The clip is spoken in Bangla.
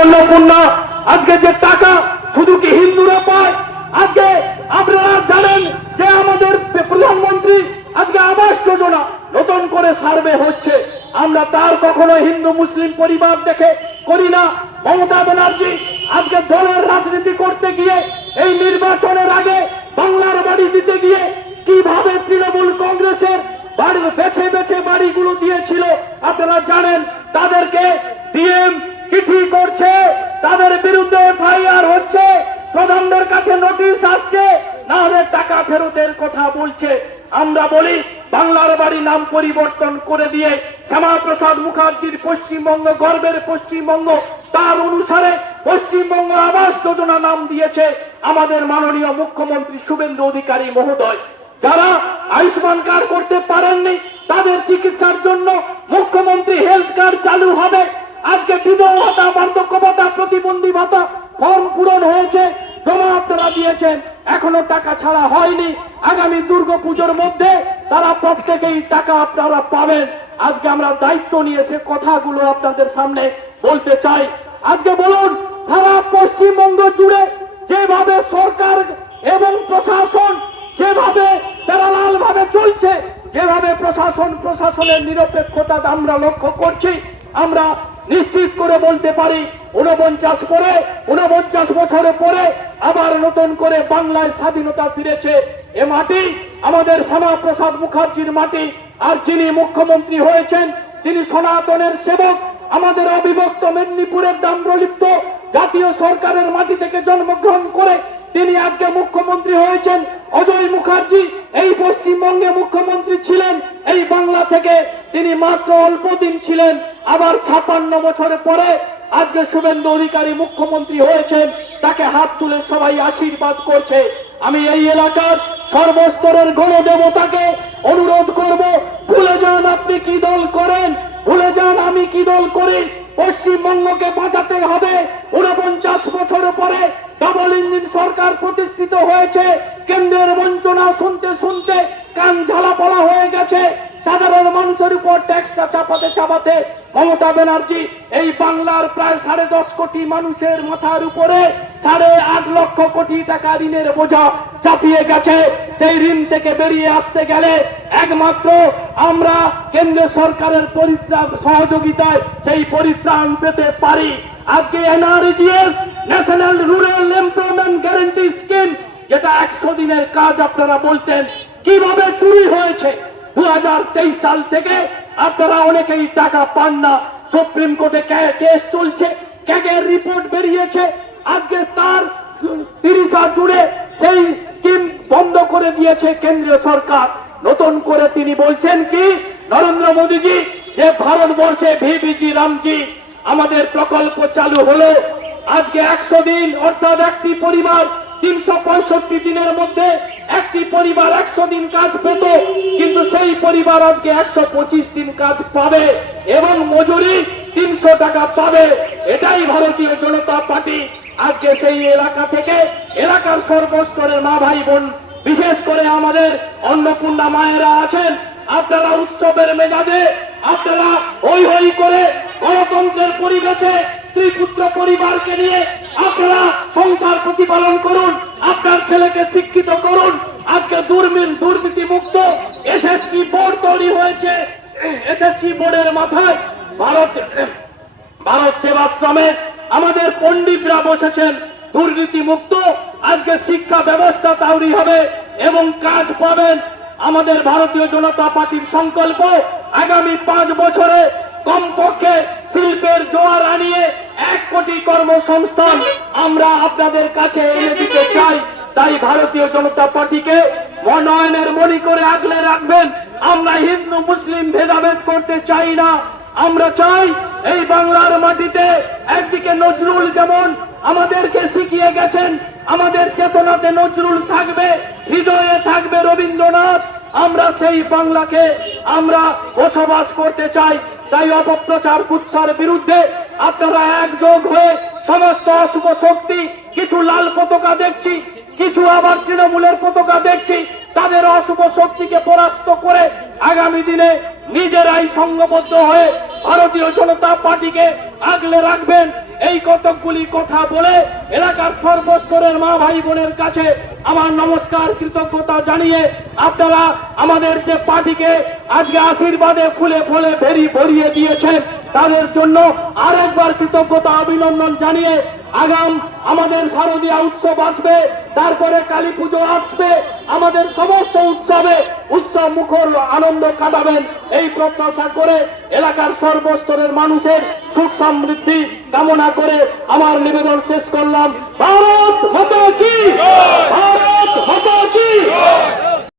অন্নপূর্ণা আজকে যে টাকা শুধু কি হিন্দুরা পায়? আজকে আপনারা জানেন যে আমাদের প্রধানমন্ত্রী আজকে আবাস যোজনা নতুন করে সার্ভে হচ্ছে, আমরা তার কখনো হিন্দু মুসলিম পরিবার দেখে করি না। মমতা ব্যানার্জি আজকে দলের রাজনীতি করতে গিয়ে এই নির্বাচনের আগে বাংলার বাড়ি দিতে গিয়ে কিভাবে তৃণমূল কংগ্রেসের বাড়ি বেছে বেছে বাড়িগুলো দিয়েছিল আপনারা জানেন। তাদেরকে ডিএম চিঠি করছে, তাদের বিরুদ্ধে এফআইআর হচ্ছে, প্রধানদের কাছে নোটিশ আসছে, না হলে টাকা ফেরতের কথা বলছে। আমরা বলি বাংলার বাড়ি নাম পরিবর্তন করে দিয়ে শ্যামাপ্রসাদ মুখার্জির পশ্চিমবঙ্গ গর্বের পশ্চিমবঙ্গ, তার অনুসারে পশ্চিমবঙ্গ আবাস যোজনা নাম দিয়েছে আমাদের মাননীয় মুখ্যমন্ত্রী শুভেন্দু অধিকারী মহোদয়। যারা আয়ুষ্মান কার্ড করতে পারেননি তাদের চিকিৎসার জন্য মুখ্যমন্ত্রী হেলথ কার্ড চালু হবে। আজকে বিধবা ভাতা, বার্ধক্য ভাতা, প্রতিবন্ধী ভাতা ফর্ম পূরণ হয়েছে, জমা আপনারা দিয়েছেন, এখনো টাকা ছাড়া হয়নি। আগামী দুর্গাপুজোর মধ্যে তারা প্রত্যেকেই টাকা আপনারা পাবেন। আজকে আমরা দায়িত্ব নিয়েছে কথাগুলো আপনাদের সামনে বলতে চাই। আজকে বলুন, সারা পশ্চিমবঙ্গ জুড়ে যেভাবে সরকার এবং প্রশাসন যেভাবে প্যারালাল ভাবে চলছে, যেভাবে প্রশাসনের নিরপেক্ষতা আমরা লক্ষ্য করছি, আমরা নিশ্চিত করে বলতে পারি 49 বছরে পরে আবার নতুন করে বাংলায় স্বাধীনতা ফিরেছে। এ মাটি আমাদের শ্যামাপ্রসাদ মুখার্জির মাটি। আর যিনি মুখ্যমন্ত্রী হয়েছেন তিনি সনাতনের সেবক। আমাদের অবিভক্ত মেদিনীপুরের তাম্রলিপ্ত জাতীয় সরকারের মাটি থেকে জন্মগ্রহণ করে তিনি আজকে মুখ্যমন্ত্রী হয়েছেন। অজয় মুখার্জি এই পশ্চিমবঙ্গে মুখ্যমন্ত্রী ছিলেন, এই বাংলা থেকে তিনি মাত্র অল্প দিন ছিলেন। আবার 56 বছরে পরে আজকে শুভেন্দু অধিকারী মুখ্যমন্ত্রী হয়েছেন, তাকে হাত তুলে সবাই আশীর্বাদ করছে। আমি এই এলাকার সর্বস্তরের গণদেবতাকে অনুরোধ করব, ভুলে যান আপনি কি দল করেন, ভুলে যান আমি কি দল করি। পশ্চিমবঙ্গকে বাঁচাতে হবে। 49 বছর পরে ডাবল ইঞ্জিন সরকার প্রতিষ্ঠিত হয়েছে, কেন্দ্রের বঞ্চনা শুনতে শুনতে কান ঝালাপালা হয়ে গেছে। সাধারণ মানুষের উপর ট্যাক্সটা চাপাতে চাপাতে মমতা ব্যানার্জি এই বাংলার প্রায় 10.5 কোটি মানুষের মাথার উপরে 8.5 লক্ষ কোটি টাকা ঋণের বোঝা চাপিয়ে গেছে। সেই ঋণ থেকে বেরিয়ে আসতে গেলে একমাত্র আমরা কেন্দ্র সরকারের পরিত্রাণ সহযোগিতায় সেই পরিত্রাণ পেতে পারি। আজকে NRGS national rural employment guarantee scheme, যেটা 100 দিনের কাজ আপনারা বলতেন, কিভাবে চুরি হয়েছে। 2023 সাল থেকে আপনারা অনেকেই টাকা পান না। সুপ্রিম কোর্টে কেস চলছে, ক্যাগের রিপোর্ট বেরিয়েছে। আজকে তার 30 জুড়ে সেই স্কিম বন্ধ করে দিয়েছে কেন্দ্রীয় সরকার। নতুন করে তিনি বলছেন কি নরেন্দ্র মোদীজি যে ভারতবর্ষে ভিবিজি রামজি আমাদের প্রকল্প চালু হলো। আজকে 100 দিন অর্থাৎ একটি পরিবার 365 দিনের মধ্যে একটি পরিবার 100 দিন কাজ পেত, কিন্তু সেই পরিবার আজকে 125 দিন কাজ পাবে এবং মজুরি 300 টাকা পাবে। এটাই ভারতীয় জনতা পার্টি। আজকে সেই এলাকা থেকে এলাকার সর্বস্তরের মা ভাই বোন, বিশেষ করে আমাদের অন্নপূর্ণা মায়েরা আছেন, আপনারা উৎসবের মেজাজে আপনারা হই হই করে গণতন্ত্রের পরিবেশে স্ত্রী পুত্র পরিবারকে নিয়ে আপনারা সংসার প্রতিপালন করুন, আপনার ছেলেকে শিক্ষিত করুন। আজকে দুর্নীতি মুক্ত এসএসসি বোর্ড তৈরি হয়েছে। এসএসসি বোর্ডের মাথায় ভারত সেবাশ্রমের আমাদের পণ্ডিতরা বসেছেন। দুর্নীতি মুক্ত আজকে শিক্ষা ব্যবস্থা তৈরি হবে এবং কাজ পাবেন। আমাদের ভারতীয় জনতা পার্টির সংকল্প আগামী 5 বছরে কমপক্ষে শিল্পের জোয়ার আনিয়ে 1 কোটি কর্মসংস্থান আমরা আপনাদের কাছে এনে দিতে চাই। তাই ভারতীয় জনতা পার্টিকে মনোনয়নের মণি করে আগলে রাখবেন। আমরা হিন্দু মুসলিম ভেদাভেদ করতে চাই না। আমরা চাই এই বাংলার মাটিতে একদিকে নজরুল যেমন আমাদেরকে শিখিয়ে গেছেন, আমাদের চেতনাতে নজরুল থাকবে, হৃদয়ে থাকবে রবীন্দ্রনাথ। আমরা সেই বাংলাকে আমরা বসবাস করতে চাই। তাই অপপ্রচার কুৎসার বিরুদ্ধে আপনারা একযোগ হয়ে সমস্ত অশুভ শক্তি, কিছু লাল পতাকা দেখছি, কিছু আবার তৃণমূলের পতাকা দেখছি, তাদের অশুভ শক্তিকে পরাস্ত করে আগামী দিনে নিজেরাই সংঘবদ্ধ হয়ে ভারতীয় জনতা পার্টিকে আগলে রাখবেন। এই কতকগুলি কথা বলে এলাকার সর্বস্তরের মা ভাই বোনের কাছে আমার নমস্কার কৃতজ্ঞতা জানিয়ে আপনারা আমাদের যে পার্টিকে আজকে আশীর্বাদে ফুলে ফুলে ভরিয়ে দিয়েছেন তাদের জন্য আরেকবার কৃতজ্ঞতা অভিনন্দন জানিয়ে আগাম আমাদের শারদীয়া উৎসব আসবে, তারপরে কালী পুজো আসবে, আমাদের সমস্ত উৎসব মুখর আনন্দ কাটাবেন এই প্রত্যাশা করে এলাকার সর্বস্তরের মানুষের সুখ সমৃদ্ধি কামনা করে আমার নিবেদন শেষ করলাম। ভারত মাতা কি, ভারত মাতা কি।